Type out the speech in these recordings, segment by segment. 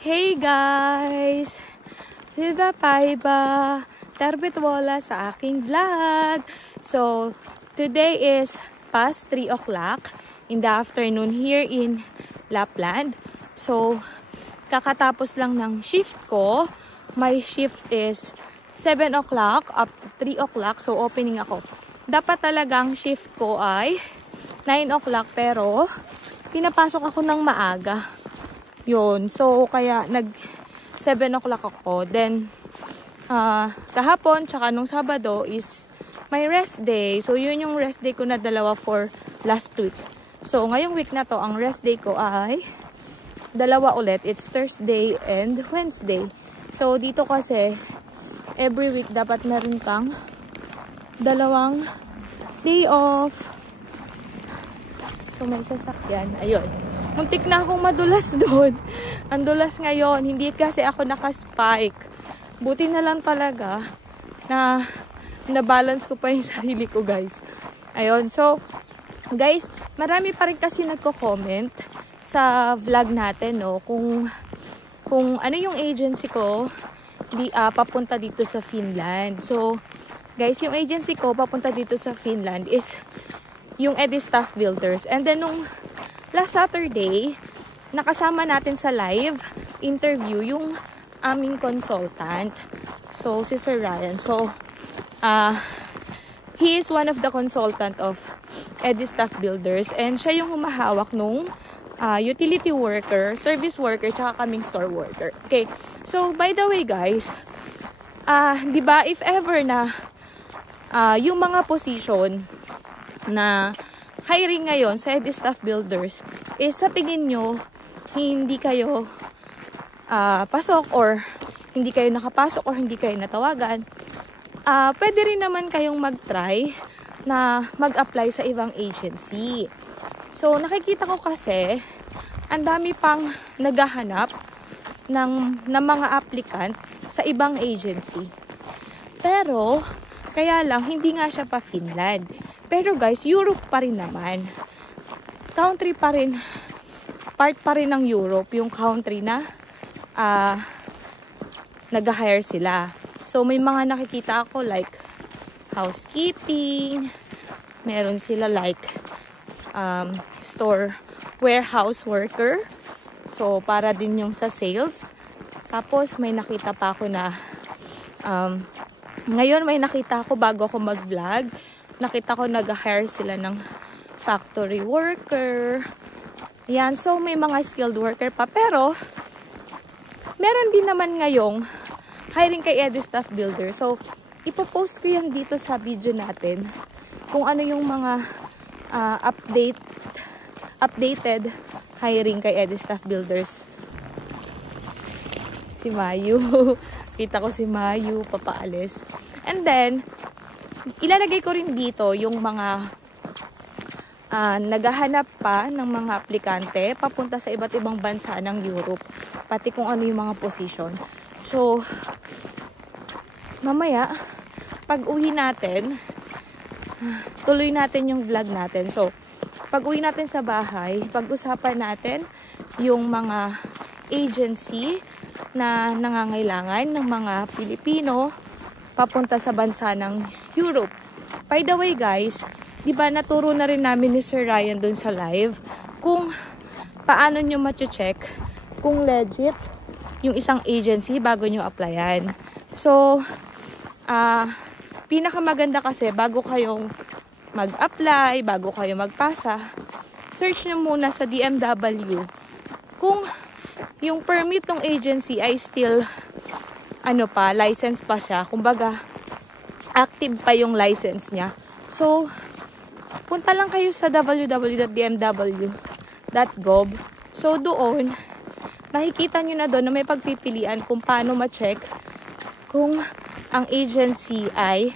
Hey guys! Diba paiba? Tarbet wala sa aking vlog. So, today is past 3 o'clock in the afternoon here in Lapland. So, kakatapos lang ng shift ko. My shift is 7 o'clock up to 3 o'clock. So, opening ako. Dapat talagang shift ko ay 9 o'clock pero pinapasok ako ng maaga. Yun. So, kaya nag 7 o'clock ako. Then, kahapon, tsaka nung Sabado is my rest day. So, yun yung rest day ko na dalawa for last week. So, ngayong week na to, ang rest day ko ay dalawa ulit. It's Thursday and Wednesday. So, dito kasi, every week dapat meron kang dalawang day off. So, may sasakyan. Ayun. Muntik na akong madulas doon. Ang dulas ngayon. Hindi kasi ako naka-spike. Buti na lang talaga na na-balance ko pa yung sarili ko, guys. Ayun. So, guys, marami pa rin kasi nagko-comment sa vlog natin, no? Kung ano yung agency ko papunta dito sa Finland. So, guys, yung agency ko papunta dito sa Finland is yung Edistaff Builders. And then, nung last Saturday, nakasama natin sa live interview yung aming consultant. So, si Sir Ryan. So, he is one of the consultant of Edistaff Builders. And siya yung humahawak nung utility worker, service worker, tsaka kaming store worker. Okay. So, by the way, guys, di ba, if ever na yung mga position na hiring ngayon sa Edistaff Builders is sa tingin nyo hindi kayo pasok or hindi kayo nakapasok or hindi kayo natawagan, pwede rin naman kayong mag-try na mag-apply sa ibang agency. So, nakikita ko kasi ang dami pang naghahanap ng mga applicant sa ibang agency. Pero, kaya lang, hindi nga siya pa Finland. Pero guys, Europe pa rin naman. Country pa rin, part pa rin ng Europe, yung country na nag-hire sila. So, may mga nakikita ako like housekeeping, meron sila like store warehouse worker. So, para din yung sa sales. Tapos, may nakita pa ako na ngayon may nakita ako bago ako mag-vlog. Nakita ko nag-hire sila ng factory worker. Yan. So, may mga skilled worker pa. Pero, meron din naman ngayong hiring kay Edistaff Builder. So, ipopost ko yan dito sa video natin. Kung ano yung mga updated hiring kay Edistaff Builders. Si Mayu. Kita ko si Mayu papaalis. And then, ilalagay ko rin dito yung mga naghahanap pa ng mga aplikante papunta sa iba't ibang bansa ng Europe. Pati kung ano yung mga position. So, mamaya, pag uwi natin, tuloy natin yung vlog natin. So, pag uwi natin sa bahay, pag-usapan natin yung mga agency na nangangailangan ng mga Pilipino papunta sa bansa ng Europe. By the way, guys, di ba naturo na rin namin ni Sir Ryan dun sa live kung paano nyo ma-check kung legit yung isang agency bago nyo applyan. So, pinakamaganda kasi bago kayong mag-apply, bago kayo magpasa, search nyo muna sa DMW kung yung permit ng agency ay still license pa siya. Kumbaga, active pa yung license niya. So, punta lang kayo sa www.dmw.gov. So, doon, makikita nyo na doon na may pagpipilian kung paano ma-check kung ang agency ay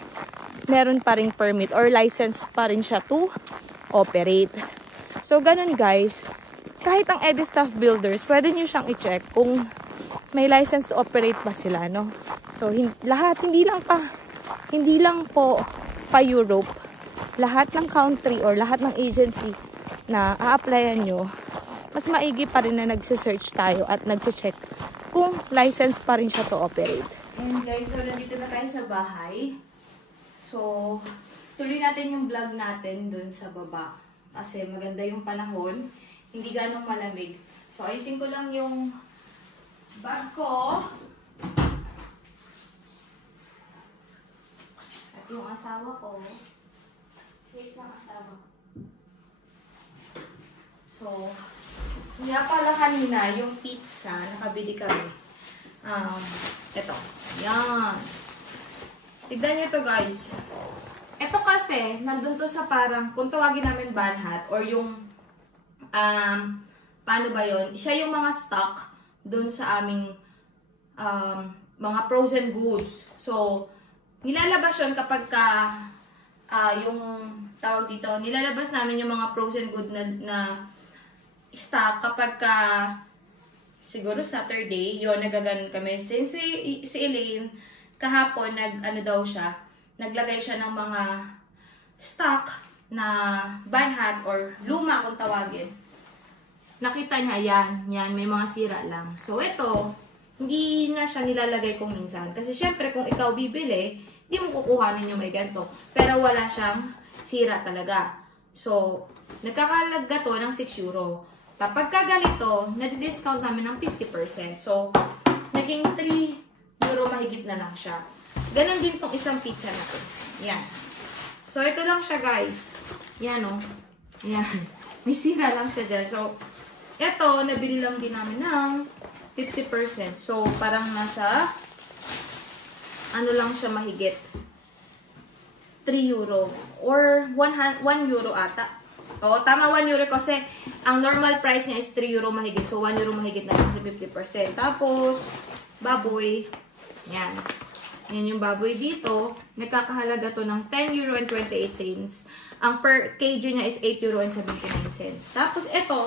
meron pa ring permit or license pa rin siya to operate. So, ganun guys. Kahit ang Edistaff Builders, pwede nyo siyang i-check kung may license to operate pa sila, no? So, lahat, hindi lang po pa Europe. Lahat ng country or lahat ng agency na a-applyan nyo, mas maigi pa rin na nagsisearch tayo at nagche-check kung license pa rin siya to operate. And guys, so nandito na tayo sa bahay. So, tuloy natin yung vlog natin dun sa baba. Kasi maganda yung panahon. Hindi ganong malamig. So, ayusin ko lang yung bag ko. At yung asawa ko. Wait lang asawa. So, nga pala kanina, yung pizza, nakabili kami. Ito. Yan. Tignan nyo ito guys. Ito kasi, nandun to sa parang, kung tawagin namin banhat, or yung, paano ba yun? Siya yung mga stock dun sa aming mga frozen goods. So, nilalabas yun kapag ka, yung tawag dito, nilalabas namin yung mga frozen good na stock kapag ka, siguro Saturday, yun, nagagan kami. Since si Elaine, kahapon, naglagay siya ng mga stock na banhat or luma kung tawagin. Nakita niya, yan, may mga sira lang. So, ito, hindi na siya nilalagay kung minsan. Kasi, syempre, kung ikaw bibili, hindi mo kukuhanin yung may ganito. Pero, wala siyang sira talaga. So, nagkakalaga to ng 6 euro. Kapag ka ganito, nadi-discount namin ng 50%. So, naging 3 euro mahigit na lang siya. Ganon din tong isang pizza na to. Yan. So, ito lang siya, guys. Yan, oh. Yan. May sira lang siya dyan. So, ito, nabili lang din namin ng 50%. So, parang nasa, ano lang siya mahigit. 3 euro. Or 1 euro ata. Oo, tama 1 euro kasi ang normal price niya is 3 euro mahigit. So, 1 euro mahigit na kasi 50%. Tapos, baboy. Yan. Yan yung baboy dito. Nagkakahalaga to ng 10 euro and 28 cents. Ang per kg niya is 8 euro and 79 cents. Tapos, ito,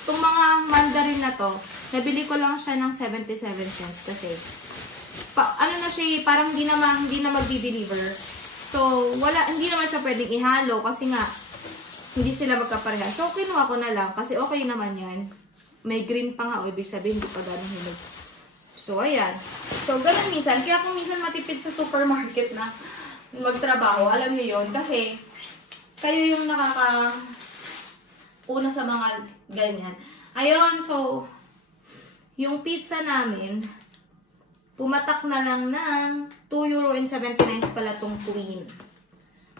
itong mga mandarin na to, nabili ko lang siya ng 77 cents kasi, ano na siya, parang hindi na magdi-deliver. So, hindi naman siya pwedeng ihalo kasi nga, hindi sila magkapareha. So, kinuha ko na lang kasi okay naman yan. May green pa nga, ibig sabihin, hindi pa ganun hinog. So, ayan. So, ganun minsan. Kaya kung minsan matipid sa supermarket na magtrabaho, alam niyo yun. Kasi, kayo yung una sa mga ganyan. Ayun, so, yung pizza namin, pumatak na lang ng 2 euro and 79 pala tong queen.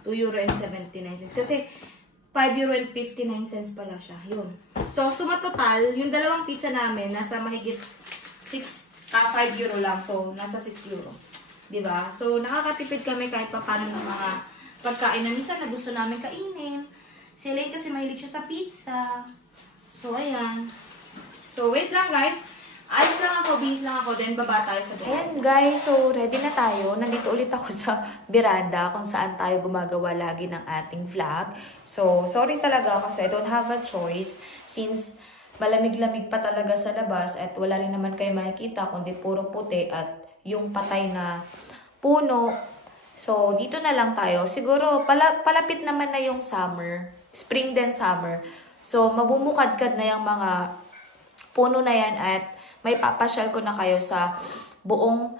2 euro and 79 cents. Kasi, 5 euro and 59 cents pala siya. Yun. So, sumatotal, yung dalawang pizza namin, nasa mahigit 5 euro lang. So, nasa 6 euro. Diba? So, nakakatipid kami kahit pa paano ng mga pagkain na minsan na gusto namin kainin. Si Elaine kasi mahilig siya sa pizza. So, ayan. So, wait lang guys. Ayos lang ako, beef lang ako, then baba tayo sa baba. Ayan guys, so ready na tayo. Nandito ulit ako sa veranda kung saan tayo gumagawa lagi ng ating vlog. So, sorry talaga kasi I don't have a choice since malamig-lamig pa talaga sa labas at wala rin naman kayo makikita kundi puro puti at yung patay na puno. So, dito na lang tayo. Siguro, palapit naman na yung summer. Spring din summer. So, mabumukadkad na yung mga puno na yan at may papasyal ko na kayo sa buong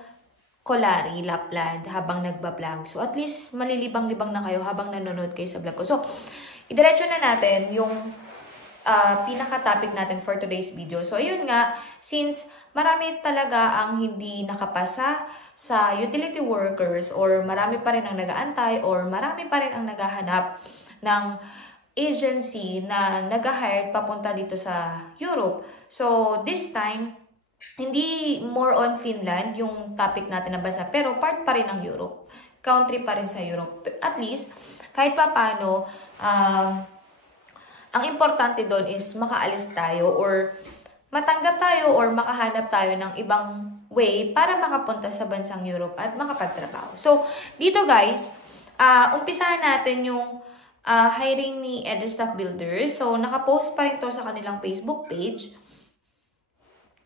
Kolari, Lapland habang nagbablog. So, at least malilibang-libang na kayo habang nanonood kayo sa vlog ko. So, idiretso na natin yung pinaka-topic natin for today's video. So, ayun nga, since marami talaga ang hindi nakapasa sa utility workers or marami pa rin ang nag-aantay or marami pa rin ang naghahanap ng agency na nag-hire papunta dito sa Europe. So, this time, hindi more on Finland yung topic natin na bansa, pero part pa rin ng Europe. Country pa rin sa Europe. At least, kahit pa paano, ang importante doon is makaalis tayo or matanggap tayo or makahanap tayo ng ibang way para makapunta sa bansang Europe at makapagtrabaho. So, dito guys, umpisahan natin yung hiring ni Edestaff Builders. So, nakapost pa rin to sa kanilang Facebook page.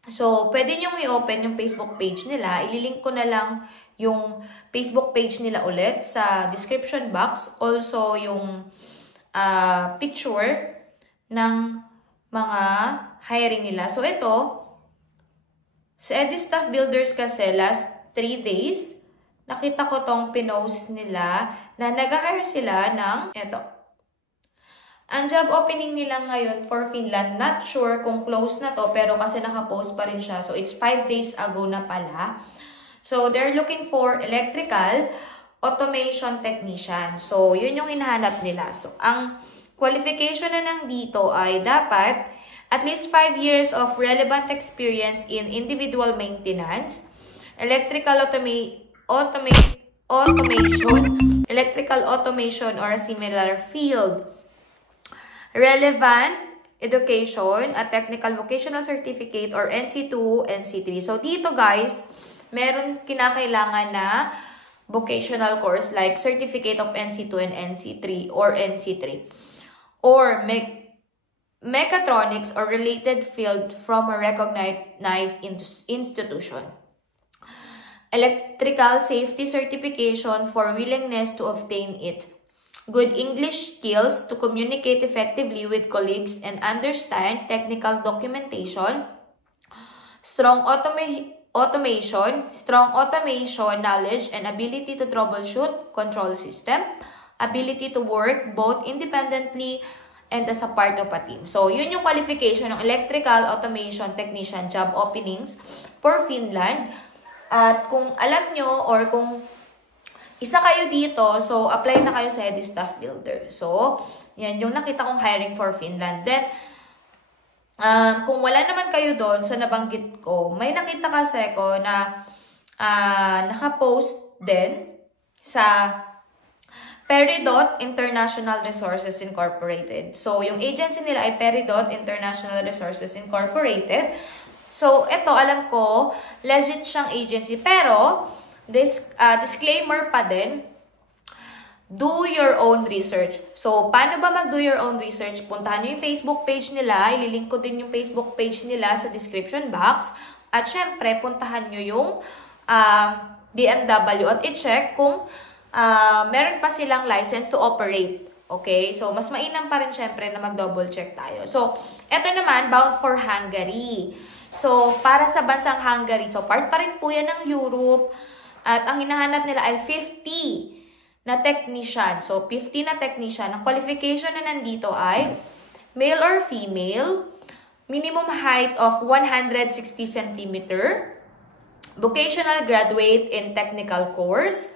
So, pwede nyong i-open yung Facebook page nila. Ililink ko na lang yung Facebook page nila ulit sa description box. Also, yung picture ng mga hiring nila. So, ito, sa EduStaff Builders kasi last 3 days, nakita ko tong pinost nila na nag-hire sila ng, ito. Ang job opening nila ngayon for Finland, not sure kung close na to, pero kasi nakapost pa rin siya. So, it's 5 days ago na pala. So, they're looking for electrical automation technician. So, yun yung hinahanap nila. So, ang qualification na nandito ay dapat at least 5 years of relevant experience in individual maintenance, electrical automation or a similar field, relevant education, a technical vocational certificate or NC2, NC3. So, dito guys, meron kinakailangan na vocational course like Certificate of NC2 and NC3 or NC3. Or mechatronics or related field from a recognized institution. Electrical safety certification for willingness to obtain it. Good English skills to communicate effectively with colleagues and understand technical documentation. Strong automation knowledge and ability to troubleshoot control system. Ability to work both independently and as a part of a team. So, yun yung qualification ng electrical automation technician job openings for Finland. At kung alam nyo or kung isa kayo dito, so apply na kayo sa EduStaff Builder. So, yan yung nakita kong hiring for Finland. Then, kung wala naman kayo doon sa nabanggit ko, may nakita kasi ko na nakapost din sa Peridot International Resources Incorporated. So, yung agency nila ay Peridot International Resources Incorporated. So, ito, alam ko, legit siyang agency. Pero, disclaimer pa din, do your own research. So, paano ba mag-do your own research? Puntahan nyo yung Facebook page nila. Ililink ko din yung Facebook page nila sa description box. At syempre, puntahan nyo yung DMW at i-check kung meron pa silang license to operate. Okay? So, mas mainam pa rin syempre na mag-double check tayo. So, eto naman, bound for Hungary. So, para sa bansang Hungary. So, part pa rin po yan ng Europe. At ang hinahanap nila ay 50 na technician. So, 50 na technician. Ang qualification na nandito ay male or female, minimum height of 160 cm, vocational graduate in technical course,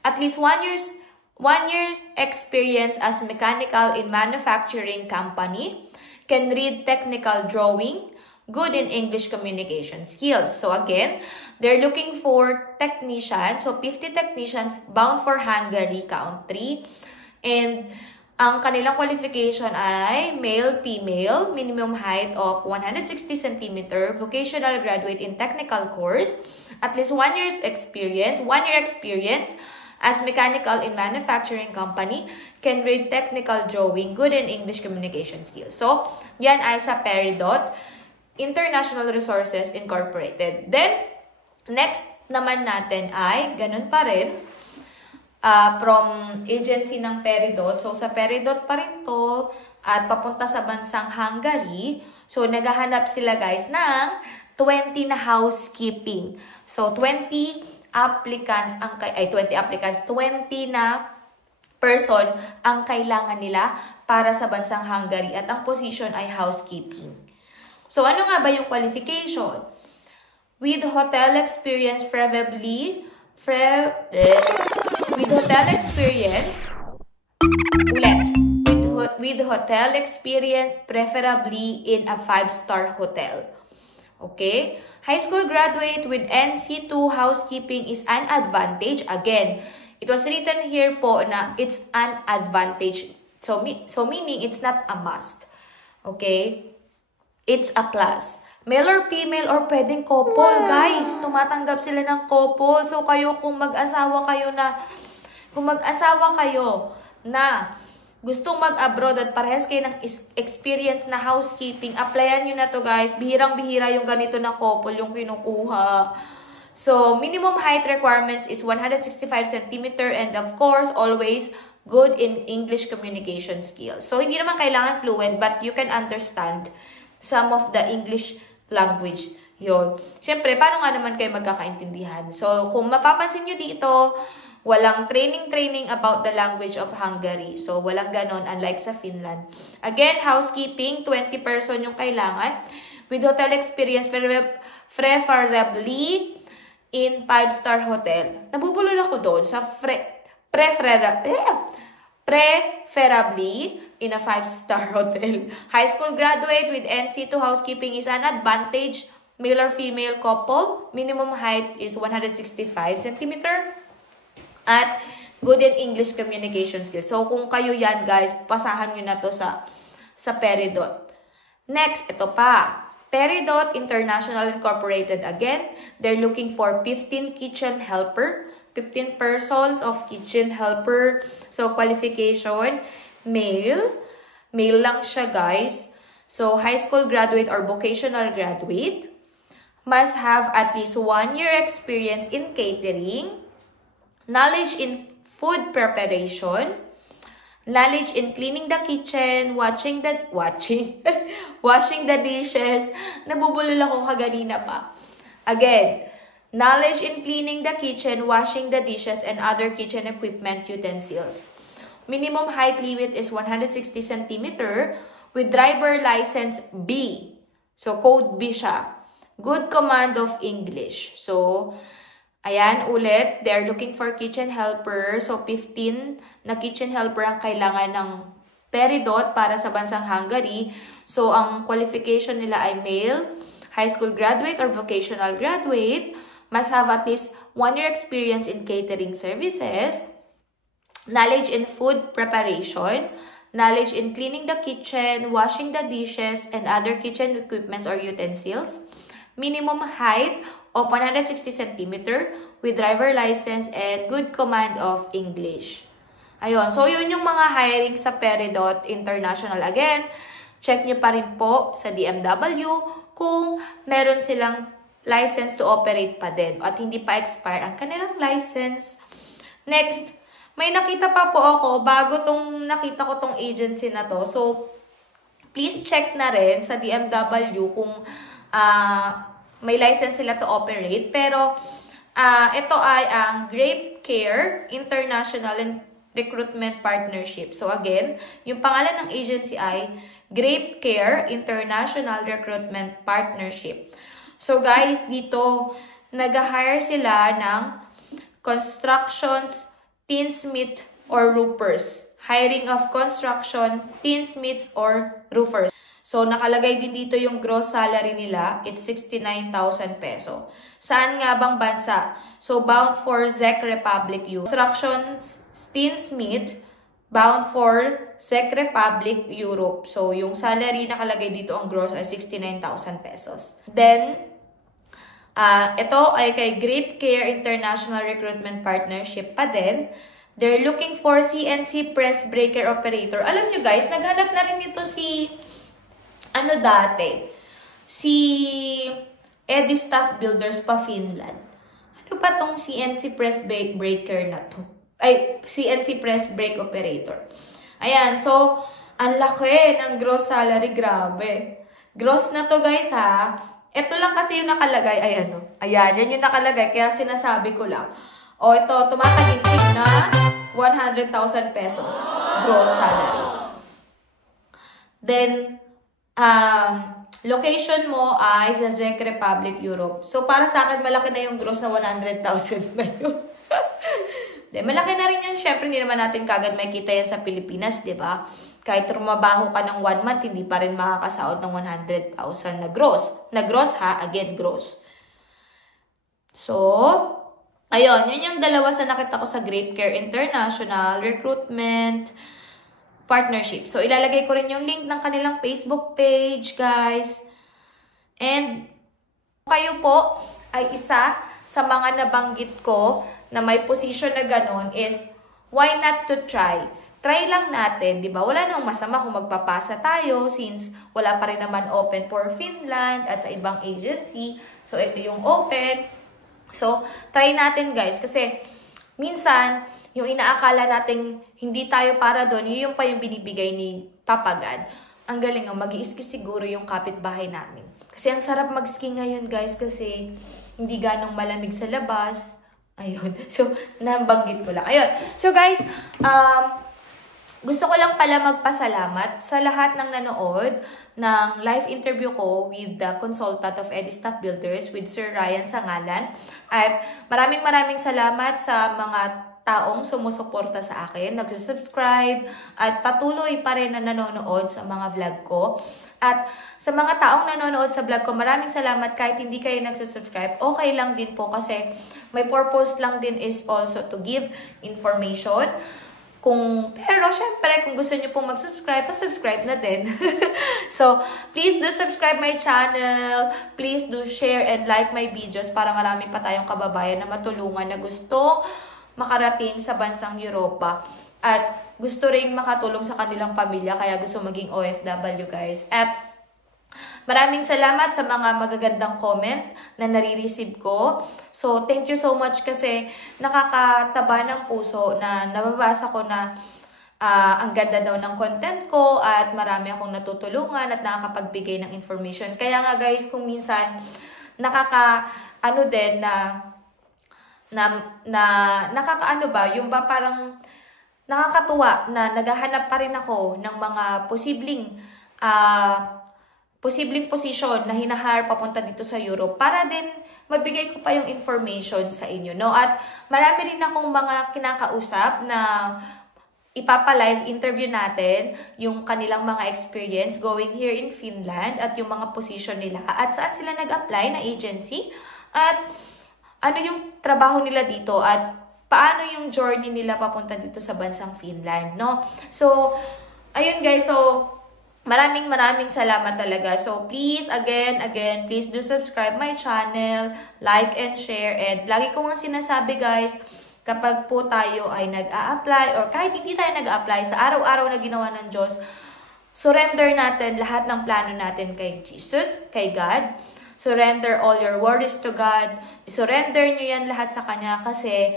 at least 1 year experience as mechanical in manufacturing company, can read technical drawing, good in English communication skills. So again, they're looking for technicians. So 50 technicians bound for Hungary country. And ang kanilang qualification ay male, female, minimum height of 160 cm, vocational graduate in technical course, at least 1 year experience as mechanical in manufacturing company, can read technical drawing, good in English communication skills. So, yan ay sa Peridot International Resources Incorporated. Then, next naman natin ay, ganun pa rin, from agency ng Peridot. So, sa Peridot pa rin to, at papunta sa bansang Hungary. So, naghahanap sila guys ng 20 na housekeeping. So, 20 na person ang kailangan nila para sa bansang Hungary at ang position ay housekeeping. So, ano nga ba yung qualification? With hotel experience preferably, with hotel experience preferably in a 5-star hotel. Okay? High school graduate with NC2 housekeeping is an advantage. Again, it was written here po na it's an advantage. So meaning it's not a must. Okay? It's a plus. Male or female or pwedeng couple, guys. Tumatanggap sila ng couple. So kayo kung mag-asawa kayo na gustong mag-abroad at parehas kayo ng experience na housekeeping, applyan nyo na to guys. Bihirang-bihira yung ganito na couple yung kinukuha. So, minimum height requirements is 165 cm and of course, always good in English communication skills. So, hindi naman kailangan fluent but you can understand some of the English language. Yun. Siyempre, paano nga naman kayo magkakaintindihan? So, kung mapapansin nyo dito, walang training about the language of Hungary. So, walang ganon, unlike sa Finland. Again, housekeeping, 20 person yung kailangan. With hotel experience, preferably in 5-star hotel. Nabubulol ako doon sa preferably in a 5-star hotel. High school graduate with NC2 housekeeping is an advantage. Male or female couple. Minimum height is 165 cm. At good in English communication skills. So, kung kayo yan, guys, pasahan nyo na to sa Peridot. Next, ito pa. Peridot International Incorporated again. They're looking for 15 kitchen helper. 15 persons of kitchen helper. So, qualification, male. Male lang siya, guys. So, high school graduate or vocational graduate. Must have at least 1 year experience in catering. Knowledge in food preparation, knowledge in cleaning the kitchen, washing the dishes. Nabubulol ako kaganina pa. Again, knowledge in cleaning the kitchen, washing the dishes, and other kitchen equipment utensils. Minimum height limit is 160 cm with driver license B. So, code B siya. Good command of English. So, ayan, ulit, they're looking for kitchen helper. So, 15 na kitchen helper ang kailangan ng Peridot para sa bansang Hungary. So, ang qualification nila ay male, high school graduate or vocational graduate, must have at least 1 year experience in catering services, knowledge in food preparation, knowledge in cleaning the kitchen, washing the dishes, and other kitchen equipments or utensils, minimum height of 160 cm with driver license and good command of English. Ayun. So, yun yung mga hiring sa Peridot International. Again, check nyo pa rin po sa DMW kung meron silang license to operate pa din at hindi pa expire ang kanilang license. Next, may nakita pa po ako bago tong nakita ko tong agency na to. So, please check na rin sa DMW kung may license sila to operate. Pero, ito ay ang Grape Care International and Recruitment Partnership. So, again, yung pangalan ng agency ay Grape Care International Recruitment Partnership. So, guys, dito, nag-hire sila ng constructions, tinsmith, or roofers. Hiring of construction, tinsmiths, or roofers. So, nakalagay din dito yung gross salary nila. It's 69,000 peso. Saan nga bang bansa? So, bound for Czech Republic, Constructions, tinsmith, bound for Czech Republic, Europe. So, yung salary nakalagay dito ang gross ay 69,000 pesos. Then, ito ay kay Grape Care International Recruitment Partnership pa din. They're looking for CNC press breaker operator. Alam nyo guys, naghanap na rin ito si si Eddie Staff Builders pa Finland. Ano pa tong CNC press breaker na to? Ay, CNC press brake operator. Ayan, so, ang laki ng gross salary, grabe. Gross na to guys ha. Ito lang kasi yung nakalagay. Ayan o. Ayan, yan yung nakalagay. Kaya sinasabi ko lang. O, ito, tumatagintig na 100,000 pesos. Gross salary. Then, location mo ay sa Czech Republic, Europe. So, para sa akin, malaki na yung gross na 100,000 na yun. De, malaki na rin yan. Siyempre, hindi naman natin kagad makikita yan sa Pilipinas, di ba? Kahit trumabaho ka ng 1 month, hindi pa rin makakasaot ng 100,000 na gross. Na gross ha, again, gross. So, ayun, yun yung dalawa sa nakita ko sa Grape Care International Recruitment Partnership. So, ilalagay ko rin yung link ng kanilang Facebook page, guys. And, kayo po ay isa sa mga nabanggit ko na may position na ganon is, why not to try? Try lang natin, di ba? Wala namang masama kung magpapasa tayo since wala pa rin naman open for Finland at sa ibang agency. So, ito yung open. So, try natin guys. Kasi, minsan, yung inaakala nating hindi tayo para doon, yun pa yung binibigay ni Papa God. ang galing nga, mag-i-ski siguro yung kapitbahay namin. Kasi ang sarap mag-ski ngayon guys kasi hindi ganong malamig sa labas. Ayun. So, nabanggit ko lang. Ayun. So guys, gusto ko lang pala magpasalamat sa lahat ng nanood ng live interview ko with the consultant of Edistop Builders with Sir Ryan Sangalan. At maraming salamat sa mga taong sumusuporta sa akin, nagsusubscribe, at patuloy pa rin na nanonood sa mga vlog ko. At sa mga taong nanonood sa vlog ko, maraming salamat kahit hindi kayo nagsusubscribe. Okay lang din po kasi my purpose lang din is also to give information. Pero syempre, kung gusto niyo pong mag-subscribe, pa-subscribe na din. So, please do subscribe my channel. Please do share and like my videos para marami pa tayong kababayan na matulungan na gusto makarating sa bansang Europa. At gusto rin makatulong sa kanilang pamilya, kaya gusto maging OFW guys. At maraming salamat sa mga magagandang comment na nare-receive ko. So, thank you so much kasi nakakataba ng puso na nababasa ko na ang ganda daw ng content ko at marami akong natutulungan at nakakapagbigay ng information. Kaya nga guys, kung minsan nakakaano din nakakaano ba, yung ba parang nakakatuwa na naghahanap pa rin ako ng mga posibleng posisyon na hinahire papunta dito sa Europe para din mabigay ko pa yung information sa inyo, no? At marami rin akong mga kinakausap na ipapa-live interview natin yung kanilang mga experience going here in Finland at yung mga position nila at saan sila nag-apply na agency at ano yung trabaho nila dito at paano yung journey nila papunta dito sa bansang Finland, no? So, ayun guys, so maraming salamat talaga. So, please, again, please do subscribe my channel, like and share, and lagi ko nga sinasabi guys, kapag po tayo ay nag-a-apply or kahit hindi tayo nag-a-apply sa araw-araw na ginawa ng Diyos, surrender natin lahat ng plano natin kay Jesus, kay God. Surrender all your worries to God. Surrender nyo yan lahat sa Kanya kasi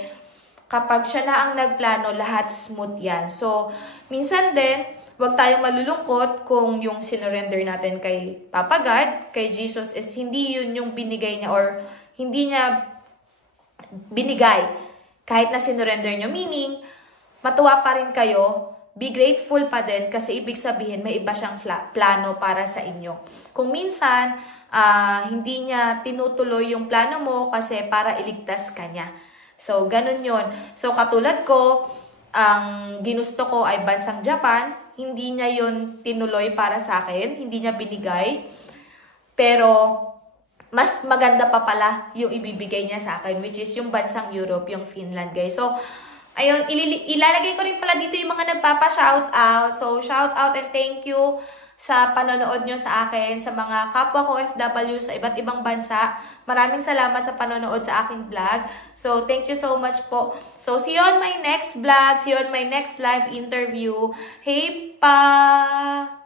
kapag siya na ang nagplano, lahat smooth yan. So, minsan din, huwag tayong malulungkot kung yung sinurrender natin kay Papa God, kay Jesus, is hindi yun yung binigay niya or hindi niya binigay kahit na sinurrender nyo. Meaning, matuwa pa rin kayo, be grateful pa din kasi ibig sabihin may iba siyang plano para sa inyo. Kung minsan, hindi niya tinutuloy yung plano mo kasi para iligtas ka niya. So, ganun yun. So, katulad ko, ang ginusto ko ay bansang Japan. Hindi niya yun tinuloy para sa akin. Hindi niya binigay. Pero, mas maganda pa pala yung ibibigay niya sa akin, which is yung bansang Europe, yung Finland, guys. So, ayun, ilalagay ko rin pala dito yung mga nagpapa-shoutout. So, shoutout and thank you sa panonood nyo sa akin, sa mga kapwa ko OFW sa iba't ibang bansa. Maraming salamat sa panonood sa aking vlog. So, thank you so much po. So, see you on my next vlog. See you on my next live interview. Hey pa!